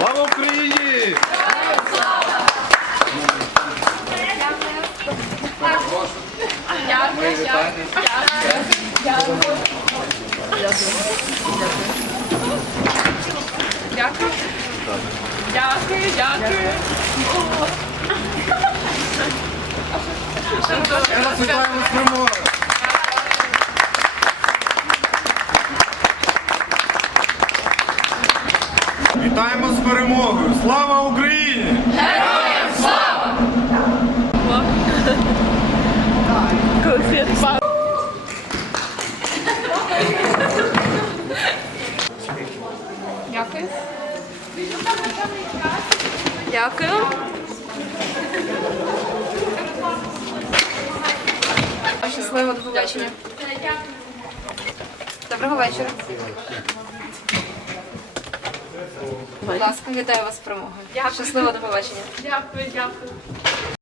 Слава Україні! Дякую, дякую. Дякую. Дякую, дякую. Дякую, дякую. Вітаємо з перемогою! Слава Україні! Конфет пап. Дякую. Дякую. Щасливо, до побачення. Доброго вечора. Будь ласка, вітаю вас з перемогою. Щасливо, до побачення. Дякую, дякую.